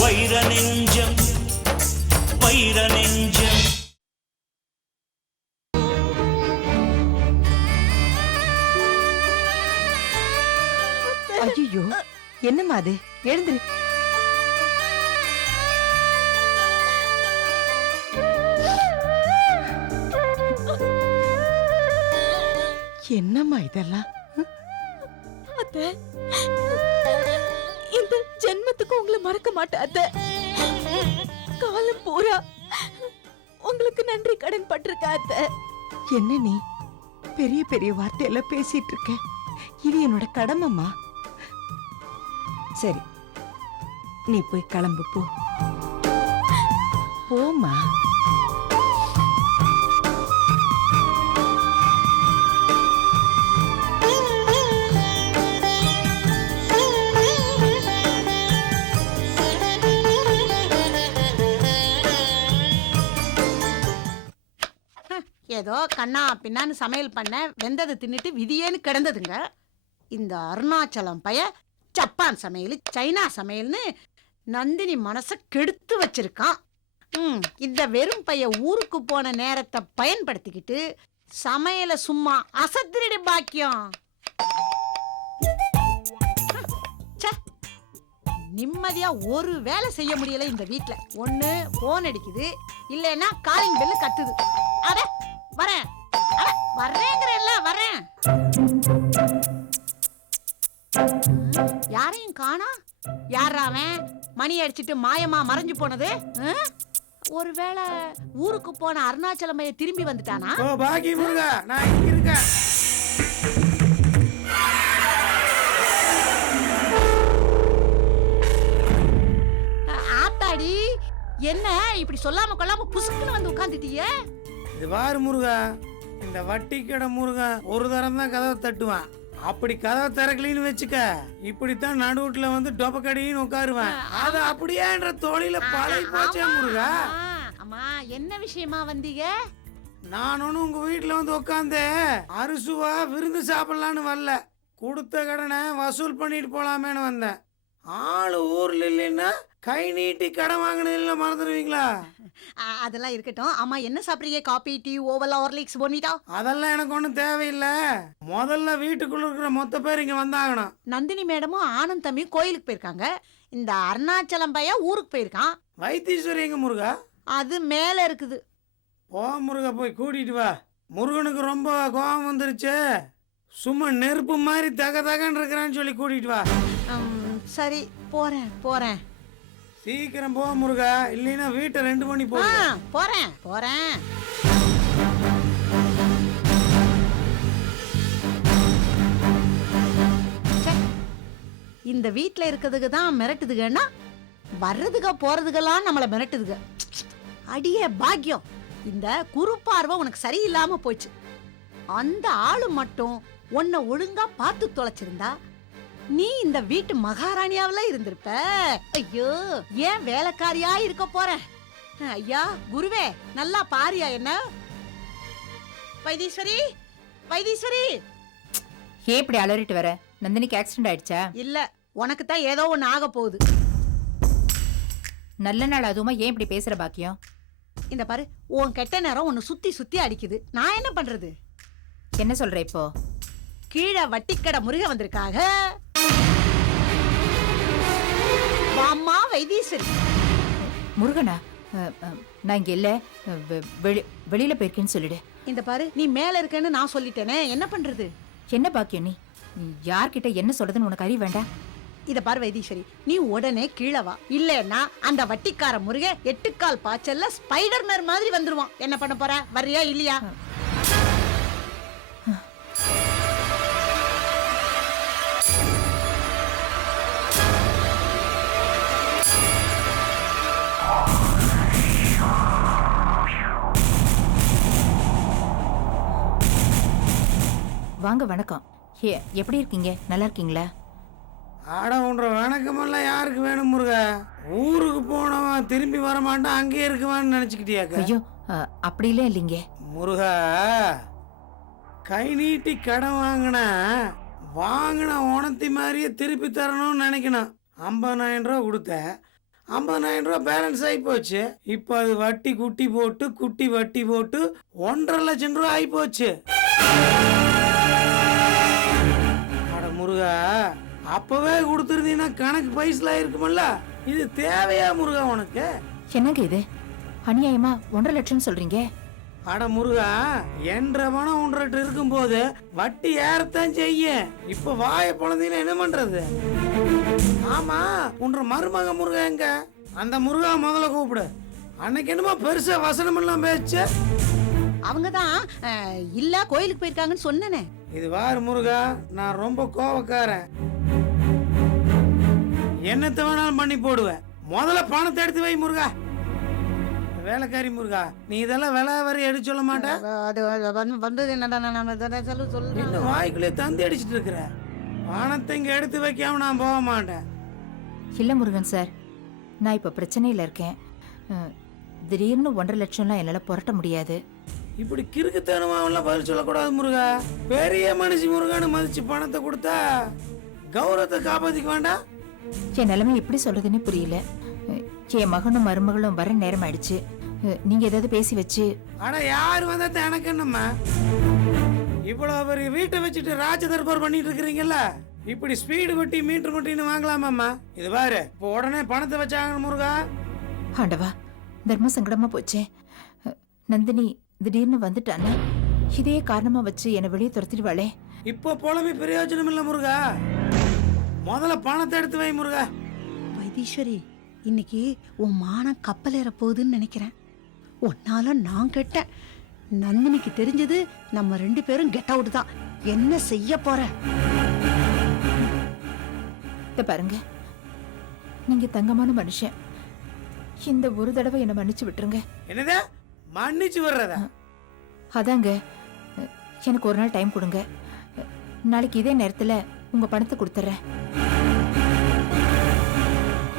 வைர நெஞ்சம் வைர நெஞ்சம். ஐயோ என்னம்மா அது? எழுந்துரு. இதெல்லாம்? அத்தை இந்த ஜென்மத்துக்கு உங்களை மறக்க மாட்டேன் அத்தை. காலம் பூரா உங்களுக்கு நன்றி கடன் பட்டிருக்கேன் அத்தை. என்ன நீ? பெரிய பெரிய வார்த்தையெல்லாம் பேசிட்டு இருக்க இது என்னோட கடமைம்மா. சரி நீ போய் கிளம்பு போ. போம்மா. ஏதோ கண்ணா பின்னான்னு சமையல் பண்ண வெந்ததை தின்னுட்டு விதியேன்னு கிடந்ததுங்க. இந்த அருணாச்சலம் பய ஜப்பான் சமையல் சைனா சமையல்னு நந்தினி மனசை கெடுத்து வச்சிருக்கான். ம் இந்த வெறும் பைய ஊருக்கு போன நேரத்தை பயன்படுத்திக்கிட்டு சமையலை சும்மா அசத்திரடி பாக்கியம். நிம்மதியா ஒரு வேலை செய்ய முடியல இந்த வீட்டில் ஒன்று ஃபோன் அடிக்குது இல்லைன்னா காலிங் பெல்லு கத்துது. அட வரேன். வர்றேங்கிறல்ல வரேன். யாரையும் காணா? யாரா அவன்? மணி அடிச்சிட்டு மாயமா மறைஞ்சு போனது? ஒருவேளை ஊருக்கு போன அருணாச்சலமைய திரும்பி வந்துட்டானா? பாக்கி முருகா நான் இங்க இருக்கேன். ஆத்தாடி என்ன இப்படி சொல்லாம கொள்ளாம புசுக்குன்னு வந்து உட்காந்துட்டீங்க இது பாரு முருகா இந்த வட்டி கடை முருகன் ஒரு தரம் தான் கதவை தட்டுவான். அப்படி கதவை திறக்கலின்னு வச்சுக்க இப்படித்தான் நடுவுட்ல வந்து டொபக்கடின்னு உட்காருவேன். அது அப்படியேன்ற தொழில பழகி போச்சே முருகா. அம்மா என்ன விஷயமா வந்தீங்க? நான் ஒன்னும் உங்க வீட்டுல வந்து உட்காந்து அரிசுவா விருந்து சாப்பிடலான்னு வரல. கொடுத்த கடனை வசூல் பண்ணிட்டு போலாமேன்னு வந்தேன். ஆளு ஊர்ல இல்லைன்னா கை நீட்டி கடன் வாங்கினதுல மறந்துடுவீங்களா? அதெல்லாம் இருக்கட்டும். அம்மா என்ன சாப்பிடுறீங்க? காபி டீ ஓவலா ஹார்லிக்ஸ் போனிட்டா அதெல்லாம் எனக்கு ஒன்றும் தேவையில்லை. முதல்ல வீட்டுக்குள்ள இருக்கிற மொத்த பேர் இங்க வந்தாகணும். நந்தினி மேடமும் ஆனந்த் தம்பியும் கோயிலுக்கு போயிருக்காங்க. இந்த அருணாச்சலம் பையன் ஊருக்கு போயிருக்கான். வைத்தீஸ்வரி எங்க முருகா? அது மேல இருக்குது. போ முருகா போய் கூட்டிட்டு வா. முருகனுக்கு ரொம்ப கோபம் வந்துருச்சு. சும்மா நெருப்பு மாதிரி தக தகன்னு இருக்கிறான்னு சொல்லி கூட்டிட்டு வா. சரி போறேன் போறேன். சீக்கிரம் போ முருகா. இல்லைன்னா வீட்டை ரெண்டு மணி போ போறேன் போறேன். இந்த வீட்டில் இருக்கிறதுக்கு தான் மிரட்டுதுங்கன்னா வர்றதுக்க போறதுக்கெல்லாம் நம்மளை மிரட்டுதுக. அடியே பாக்கியம். இந்த குறுப்பார்வை உனக்கு சரியில்லாம போச்சு. அந்த ஆளு மட்டும் உன்னை ஒழுங்கா பார்த்து தொலைச்சிருந்தா நீ இந்த வீட்டு மகாராணியாவில இருந்திருப்ப. ஐயோ ஏன் வேலைக்காரியா இருக்க போற? ஐயா குருவே நல்லா பாரியா என்ன? வைத்தீஸ்வரி வைத்தீஸ்வரி. ஏன் இப்படி அலறிட்டு வர? நந்தினிக்கு ஆக்சிடென்ட் ஆயிடுச்சா? இல்ல உனக்கு தான் ஏதோ ஒண்ணு ஆக போகுது. நல்ல நாள் அதுவுமா ஏன் இப்படி பேசுற பாக்கியம்? இந்த பாரு உன் கெட்ட நேரம் உன்னை சுத்தி சுத்தி அடிக்குது. நான் என்ன பண்றது? என்ன சொல்ற இப்போ? கீழே வட்டிக்கடை முருக வந்திருக்காக. வைத்தீஸ்வரி முருகனா நான் இங்க இல்ல. வெளியில போயிருக்கேன்னு சொல்லிடு. இந்த பாரு நீ மேல இருக்கேன்னு நான் சொல்லிட்டேனே. என்ன பண்றது? என்ன பாக்கியம் நீ? நீ யார்கிட்ட என்ன சொல்றதுன்னு உனக்கு அறிய வேண்டாம் இத பாரு வைத்தீஸ்வரி நீ உடனே கீழே வா. இல்லைன்னா அந்த வட்டிக்கார முருக எட்டுக்கால் பாய்ச்சல்ல ஸ்பைடர் மேன் மாதிரி வந்துருவான். என்ன பண்ண போற? வர்றியா இல்லையா? வாங்க வணக்கம். ஏ எப்படி இருக்கீங்க? நல்லா இருக்கீங்களா? ஆட உன்ற வணக்கமெல்லாம் யாருக்கு வேணும் முருகா? ஊருக்கு போனவன் திரும்பி வர மாட்டான் அங்கேயே இருக்குவான்னு நினைச்சுக்கிட்டியாக்க? ஐயோ அஹ், அப்படிலாம் இல்லைங்க. முருகா கை நீட்டி கடன் வாங்கினா வாங்கின உணர்த்தி மாதிரியே திருப்பி தரணும்னு நினைக்கணும். ஐம்பதாயிரம் ரூபா கொடுத்த ஐம்பதாயிரம் ரூபா பேலன்ஸ் ஆகி போச்சு. இப்போ அது வட்டி குட்டி போட்டு குட்டி வட்டி போட்டு ஒன்றரை லட்சம் ரூபா ஆகி போச்சு. முருகா. அப்பவே கொடுத்துருந்தீங்கன்னா கணக்கு பைசலா இருக்குமல்ல? இது தேவையா முருகா உனக்கு? என்னங்க இது? அநியாயமா? ஒன்றரை லட்சம் சொல்றீங்க? அட முருகா என்ற பணம் ஒன்றரை இருக்கும்போது வட்டி ஏறத்தான் செய்யும். இப்ப வாய பொழந்தீங்கன்னா என்ன பண்றது? ஆமா உன்ற மருமக முருகா எங்க? அந்த முருகா முதல்ல கூப்பிடு. அன்னைக்கு என்னமோ பெருசா வசனம் எல்லாம் பேச்சு. அவங்க தான் இல்ல கோயிலுக்கு போயிருக்காங்கன்னு சொன்னனே. இது வாரு முருகா. நான் ரொம்ப கோவக்காரன். என்னத்தை வேணாலும் பண்ணி போடுவேன். முதல்ல பணத்தை எடுத்து வை முருகா. வேலைக்காரி முருகா நீ இதெல்லாம் விலை வரி எடுத்து சொல்ல மாட்டேன் அது வந்து வந்தது என்னடா சொல்லு சொல்லு. இன்னும் வாய்க்குள்ளே தந்தி அடிச்சிட்டு இருக்கிற? பணத்தை இங்க எடுத்து வைக்காம நான் போக மாட்டேன். இல்ல முருகன் சார். நான் இப்ப பிரச்சனையில இருக்கேன். திடீர்னு ஒன்றரை லட்சம்லாம் என்னால புரட்ட முடியாது. இப்படி கிறுக்குத்தனமாவெல்லாம் பதில் சொல்லக்கூடாது முருகா. பெரிய மனுஷி முருகான்னு மதிச்சு பணத்தை கொடுத்தா கௌரவத்தை காப்பாத்திக்க வேண்டாம்? என் நிலைமை எப்படி சொல்றதுன்னு புரியல. என் மகனும் மருமகளும் வர நேரம் ஆயிடுச்சு. நீங்க ஏதாவது பேசி வச்சு ஆனா யார் வந்தா எனக்கு என்னம்மா? இவ்வளவு பெரிய வீட்டை வச்சுட்டு ராஜ தர்பார் பண்ணிட்டு இருக்கிறீங்கல்ல? இப்படி ஸ்பீடு வட்டி மீட்டர் வட்டின்னு வாங்கலாமாம்மா? இது பாரு இப்போ உடனே பணத்தை வச்சாங்க முருகா. ஆண்டவா தர்ம சங்கடமா போச்சே. நந்தினி திடீர்னு வந்துட்டான்னா இதே காரணமா வச்சு என்னை வெளியே துரத்திடுவாளே. இப்போ புலம்பி பிரயோஜனம் இல்ல முருகா. முதல்ல பணத்தை எடுத்து வை முருகா. வைத்தீஸ்வரி இன்னைக்கு உன் மானம் கப்பல் ஏற போகுதுன்னு நினைக்கிறேன். உன்னால நான் கெட்டேன். நந்தினிக்கு தெரிஞ்சது நம்ம ரெண்டு பேரும் கெட் அவுட் தான். என்ன செய்ய போற? இத பாருங்க. நீங்க தங்கமான மனுஷன். இந்த ஒரு தடவை என்னை மன்னிச்சு விட்டுருங்க. என்னது? மன்னிச்சு வர்றதா அதாங்க எனக்கு ஒரு நாள் டைம் கொடுங்க. நாளைக்கு இதே நேரத்துல உங்க பணத்தை கொடுத்துட்றேன்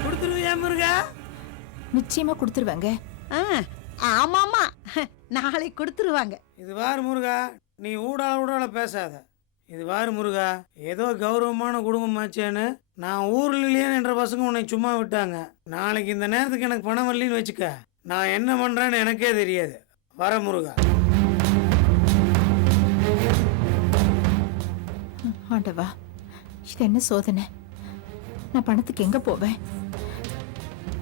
கொடுத்துருவியா முருகா? நிச்சயமா கொடுத்துருவேங்க. ஆ, ஆமாமா நாளைக்கு கொடுத்துருவாங்க. இது வாரு முருகா நீ ஊடால ஊடால பேசாத. இது வாரு முருகா ஏதோ கௌரவமான குடும்பமாச்சேன்னு நான் ஊர்ல இல்லையேன்னு என்ற பசங்க உன்னை சும்மா விட்டாங்க. நாளைக்கு இந்த நேரத்துக்கு எனக்கு பணம் வரலின்னு வச்சுக்க. நான் என்ன பண்றேன்னு எனக்கே தெரியாது. வர முருகா. ஆண்டவா இது என்ன சோதனை? நான் பணத்துக்கு எங்க போவேன்?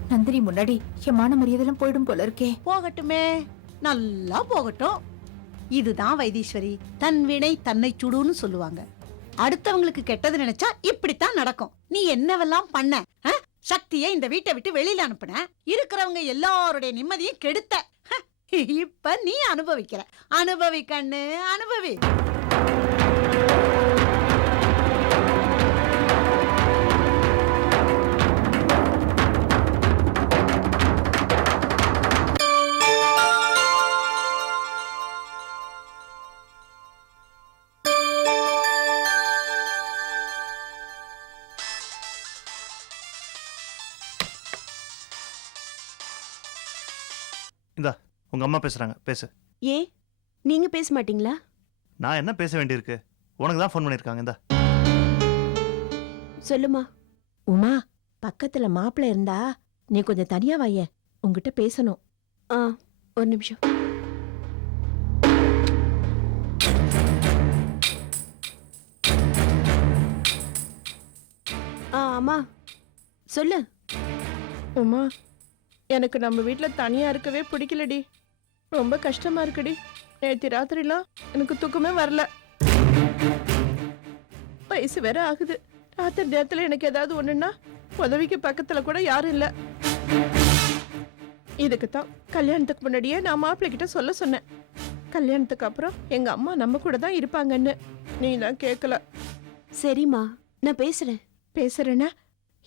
நந்தினி முன்னாடி என் மான மரியாதைலாம் போயிடும் போல இருக்கே. போகட்டுமே. நல்லா போகட்டும். இதுதான் வைத்தீஸ்வரி. தன் வினை தன்னை சுடுன்னு சொல்லுவாங்க. அடுத்தவங்களுக்கு கெட்டது நினைச்சா இப்படித்தான் நடக்கும். நீ என்னவெல்லாம் பண்ண ஆ? சக்தியை இந்த வீட்டை விட்டு வெளியில அனுப்புன. இருக்கிறவங்க எல்லாருடைய நிம்மதியும் கெடுத்த. ஹ, இப்ப நீ அனுபவிக்கிற. அனுபவி கண்ணு அனுபவி. இந்தா உங்க அம்மா பேசுறாங்க. பேசு. ஏன் நீங்க பேச மாட்டீங்களா? நான் என்ன பேச வேண்டியிருக்கு? உனக்கு தான் ஃபோன் பண்ணியிருக்காங்க இந்தா. சொல்லுமா. உமா பக்கத்துல மாப்பிள்ளை இருந்தா நீ கொஞ்சம் தனியா வைய உங்ககிட்ட பேசணும். ஆ ஒரு நிமிஷம். ஆ அம்மா சொல்லு. உமா எனக்கு நம்ம வீட்ல தனியா இருக்கவே பிடிக்கலடி. ரொம்ப கஷ்டமா இருக்குடி. நேற்று ராத்திரிலாம் எனக்கு தூக்கமே வரல. வயசு வேற ஆகுது. ராத்திரி நேரத்துல எனக்கு ஏதாவது ஒண்ணுன்னா உதவிக்கு பக்கத்துல கூட யாரும் இல்ல. இதுக்கு தான் கல்யாணத்துக்கு முன்னாடியே நான் மாப்பிள்ளை கிட்ட சொல்ல சொன்னேன். கல்யாணத்துக்கு அப்புறம் எங்க அம்மா நம்ம கூட தான் இருப்பாங்கன்னு. நீ தான் கேட்கல சரிம்மா நான் பேசுறேன். பேசுறேன்னா?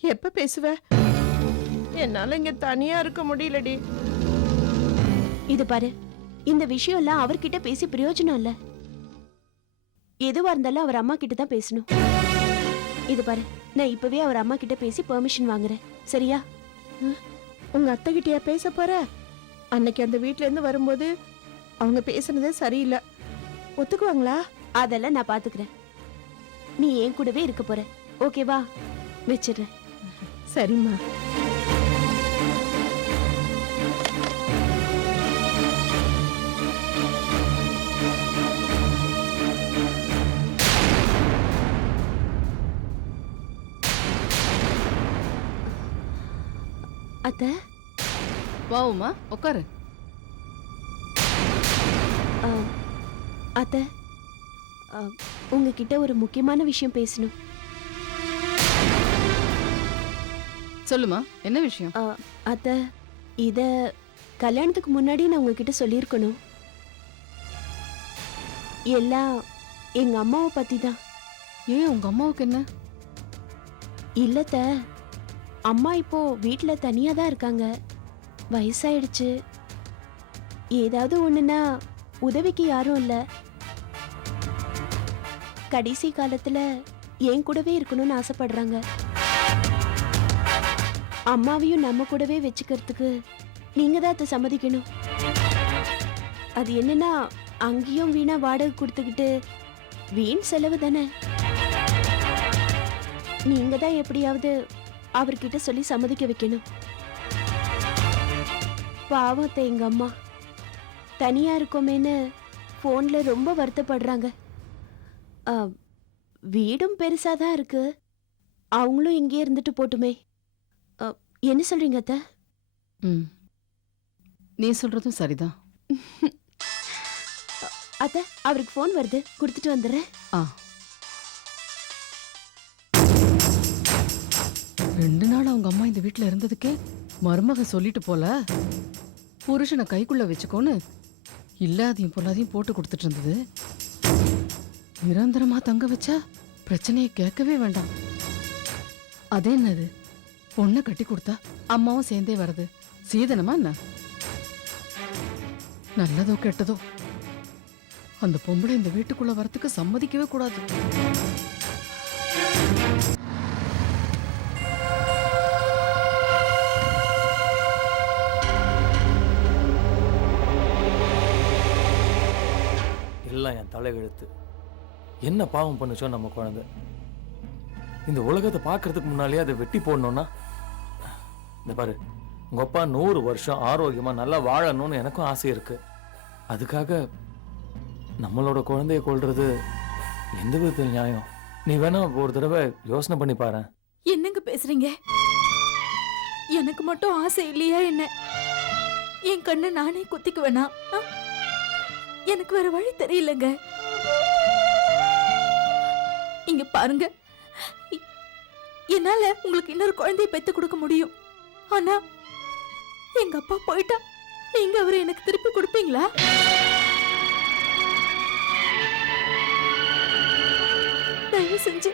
எப்ப பேசுவ? என்னால இங்க தனியா இருக்க முடியலடி. இது பாரு இந்த விஷயம் எல்லாம் அவர்கிட்ட பேசி பிரயோஜனம் இல்ல. எதுவா இருந்தாலும் அவர் அம்மா கிட்ட தான் பேசணும். இது பாரு நான் இப்பவே அவர் அம்மா கிட்ட பேசி பெர்மிஷன் வாங்குறேன். சரியா? உங்க அத்தை கிட்டயா பேச போற? அன்னைக்கு அந்த வீட்ல இருந்து வரும்போது அவங்க பேசுனதே சரியில்லை. ஒத்துக்குவாங்களா? அதெல்லாம் நான் பாத்துக்கிறேன். நீ என் கூடவே இருக்க போற. ஓகேவா? வச்சிடுறேன். சரிம்மா. அத்தை வாவுமா உட்காரு அத்தை உங்ககிட்ட ஒரு முக்கியமான விஷயம் பேசணும். சொல்லுமா என்ன விஷயம்? அத்தை இத கல்யாணத்துக்கு முன்னாடி நான் உங்ககிட்ட சொல்லியிருக்கணும். எல்லாம் எங்க அம்மாவை பத்தி தான் ஏன் உங்க அம்மாவுக்கு என்ன? இல்லத்த அம்மா இப்போ வீட்டில் தனியாக தான் இருக்காங்க. வயசாயிடுச்சு. ஏதாவது ஒன்றுனா உதவிக்கு யாரும் இல்லை. கடைசி காலத்தில் என் கூடவே இருக்கணும்னு ஆசைப்படுறாங்க. அம்மாவையும் நம்ம கூடவே வச்சுக்கிறதுக்கு நீங்கள் தான் அதை சம்மதிக்கணும். அது என்னன்னா அங்கேயும் வீணா வாடகை கொடுத்துக்கிட்டு வீண் செலவு தானே. நீங்கள் தான் எப்படியாவது அவர்கிட்ட சொல்லி சம்மதிக்க வைக்கணும். பாவத்தை எங்க அம்மா. தனியா இருக்கோமேன்னு ஃபோன்ல ரொம்ப வருத்தப்படுறாங்க. வீடும் பெருசா தான் இருக்கு. அவங்களும் இங்கே இருந்துட்டு போட்டுமே. என்ன சொல்றீங்க அத்தை? ம். நீ சொல்றதும் சரிதான். அத்தை அவருக்கு ஃபோன் வருது. கொடுத்துட்டு வந்துடுறேன். ஆ. ரெண்டு நாள் அவங்க அம்மா இந்த வீட்டில் இருந்ததுக்கே மருமக சொல்லிட்டு போல. புருஷனை கைக்குள்ள வச்சுக்கோன்னு இல்லாதையும் பொல்லாதையும் போட்டு கொடுத்துட்டு இருந்தது. நிரந்தரமா தங்க வச்சா பிரச்சனையை கேட்கவே வேண்டாம். அதே என்னது? பொண்ணை கட்டி கொடுத்தா அம்மாவும் சேர்ந்தே வர்றது. சீதனமா என்ன? நல்லதோ கெட்டதோ? அந்த பொம்பளை இந்த வீட்டுக்குள்ள வரத்துக்கு சம்மதிக்கவே கூடாது. தலையெழுத்து. என்ன பாவம் பண்ணுச்சோ நம்ம குழந்தை. இந்த உலகத்தை பார்க்கறதுக்கு முன்னாலே அதை வெட்டி போடணும்னா இந்த பாரு உங்க அப்பா நூறு வருஷம் ஆரோக்கியமா நல்லா வாழணும்னு எனக்கும் ஆசை இருக்கு. அதுக்காக நம்மளோட குழந்தைய கொள்றது எந்த விதத்தில் நியாயம்? நீ வேணா ஒரு தடவை யோசனை பண்ணி பாரு. என்னங்க பேசுறீங்க? எனக்கு மட்டும் ஆசை இல்லையா என்ன? என் கண்ணை நானே குத்திக்குவேனா? ஆ? எனக்கு வேற வழி தெரியலங்க. இங்க பாருங்க. இ- என்னால உங்களுக்கு இன்னொரு குழந்தையை பெத்து கொடுக்க முடியும். ஆனா எங்க அப்பா போயிட்டா நீங்க அவரை எனக்கு திருப்பி கொடுப்பீங்களா? தயவு செஞ்சு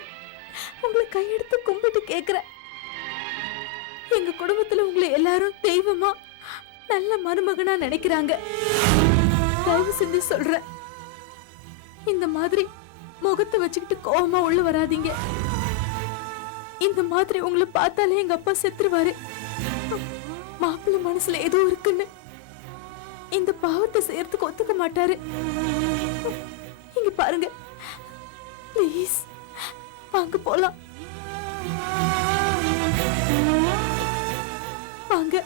உங்களை கையெடுத்து கும்பிட்டு கேக்குறேன். எங்க குடும்பத்துல உங்களை எல்லாரும் தெய்வமா நல்ல மருமகனா நினைக்கிறாங்க. தயவு செஞ்சு சொல்றேன் இந்த மாதிரி முகத்தை வச்சுக்கிட்டு கோவமா உள்ள வராதீங்க. இந்த மாதிரி உங்களை பார்த்தாலே எங்க அப்பா செத்துருவாரு. மாப்பிள்ளை மனசுல ஏதோ இருக்குன்னு. இந்த பாவத்தை செய்யறதுக்கு ஒத்துக்க மாட்டாரு. இங்க பாருங்க. ப்ளீஸ் வாங்க போலாம். வாங்க.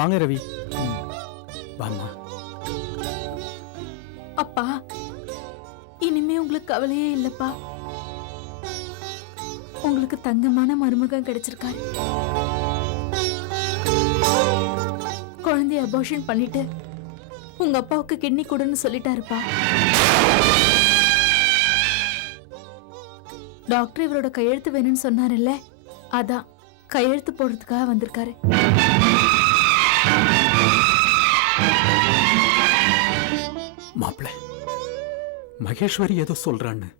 வாங்க ரவி. வாமா அப்பா இனிமே உங்களுக்கு கவலையே இல்லப்பா. உங்களுக்கு தங்கமான மருமகன் கிடைச்சிருக்காரு. குழந்தைய அபார்ஷன் பண்ணிட்டு உங்க அப்பாவுக்கு கிட்னி கொடுன்னு சொல்லிட்டாருப்பா. டாக்டர் இவரோட கையெழுத்து வேணும்னு சொன்னாருல்ல? அதான் கையெழுத்து போடுறதுக்காக வந்திருக்காரு. மகேஸ்வரி ஏதோ சொல்றான்னு.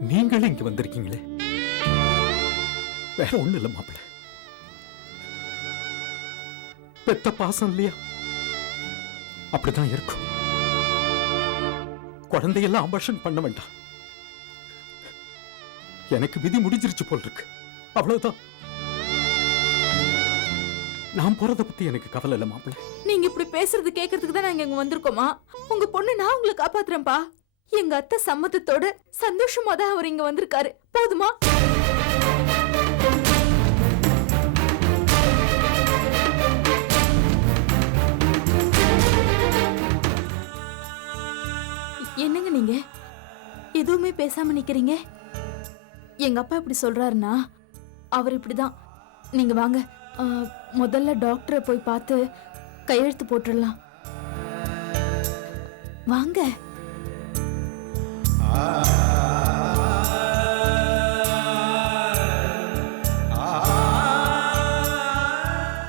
நீங்களும் இங்க வந்திருக்கீங்களே. வேற ஒண்ணு இல்ல மாப்பிள்ள பெத்த பாசம் இல்லையா? அப்படிதான் இருக்கும். குழந்தையெல்லாம் அபர்ஷன் பண்ண வேண்டாம். எனக்கு விதி முடிஞ்சிருச்சு போல் இருக்கு அவ்வளவுதான். நான் போறத பத்தி எனக்கு கவலை இல்ல மாப்பிள்ள இப்படி பேசுறது கேக்குறதுக்கு தான் நாங்க இங்க வந்திருக்கோமா? உங்க பொண்ணு நான் உங்களை காப்பாத்துறேன்ப்பா. எங்க அத்தை சம்மதத்தோட சந்தோஷமா தான் அவர் இங்க வந்திருக்காரு. போதுமா? என்னங்க நீங்க? எதுவுமே பேசாம நிக்கிறீங்க? எங்க அப்பா இப்படி சொல்றாருன்னா அவர் இப்படிதான். நீங்க வாங்க. முதல்ல டாக்டரை போய் பார்த்து கையெழுத்து போட்டுடலாம். வாங்க.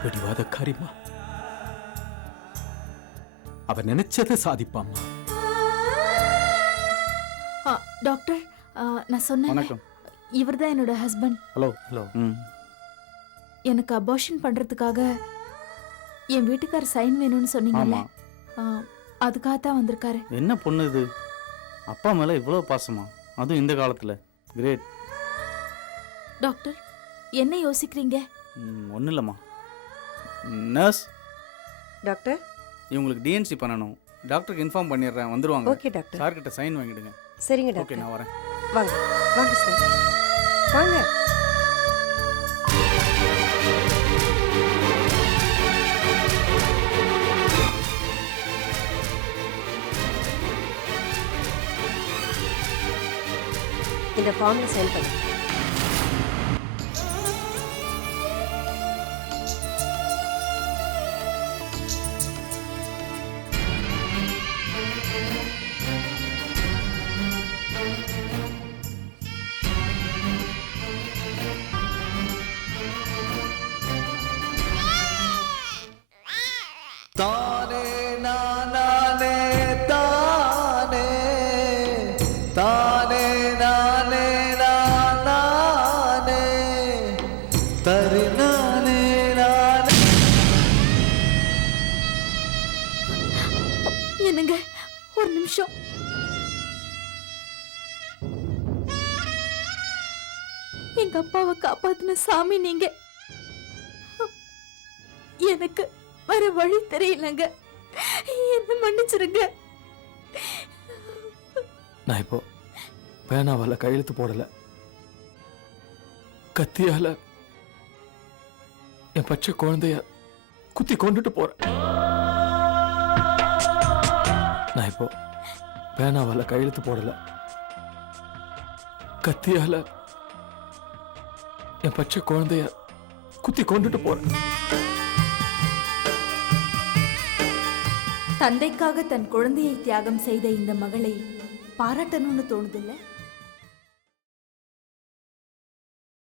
பிடிவாத காரியமா அவ நினைச்சதை சாதிப்பாம்மா. ஆ, டாக்டர் நான் சொன்னேன். வணக்கம். இவர் தான் என்னோட ஹஸ்பண்ட் ஹலோ ஹலோ எனக்கு அபார்ஷன் பண்றதுக்காக என் வீட்டுக்கார் சைன் வேணும்னு சொன்னீங்கல்ல? ஆமாம் ஆ, அதுக்காக தான் வந்திருக்காரு. என்ன பொண்ணு இது? அப்பா மேலே இவ்வளோ பாசமா? அதுவும் இந்த காலத்தில். கிரேட் டாக்டர் என்ன யோசிக்கிறீங்க? ஒன்றும் இல்லைம்மா. Nurse doctor? இவங்களுக்கு டிஎன்சி பண்ணணும். டாக்டருக்கு இன்ஃபார்ம் பண்ணிடுறேன். வந்துருவாங்க. Okay doctor. சார்கிட்ட சைன் வாங்கிடுங்க. சரிங்க ஓகே டாக்டர். நான் வரேன். வாங்க வாங்க சார். வாங்க. இந்த ஃபார்ம்ல சைன் எங்க அப்பாவை காப்பாத்தின சாமி நீங்க. எனக்கு வர வழி தெரியலங்க. என்ன மன்னிச்சிருங்க. நான் இப்போ பேனாவால கையெழுத்து போடல. கத்தியால என் பச்சை குழந்தைய குத்தி கொண்டுட்டு போறேன். நான் இப்போ பேனாவால கையெழுத்து போடல. கத்தியால என் பச்சை குழந்தைய குத்தி கொண்டுட்டு போறேன். தந்தைக்காக தன் குழந்தையை தியாகம் செய்த இந்த மகளை பாராட்டணும்னு தோணுதில்ல?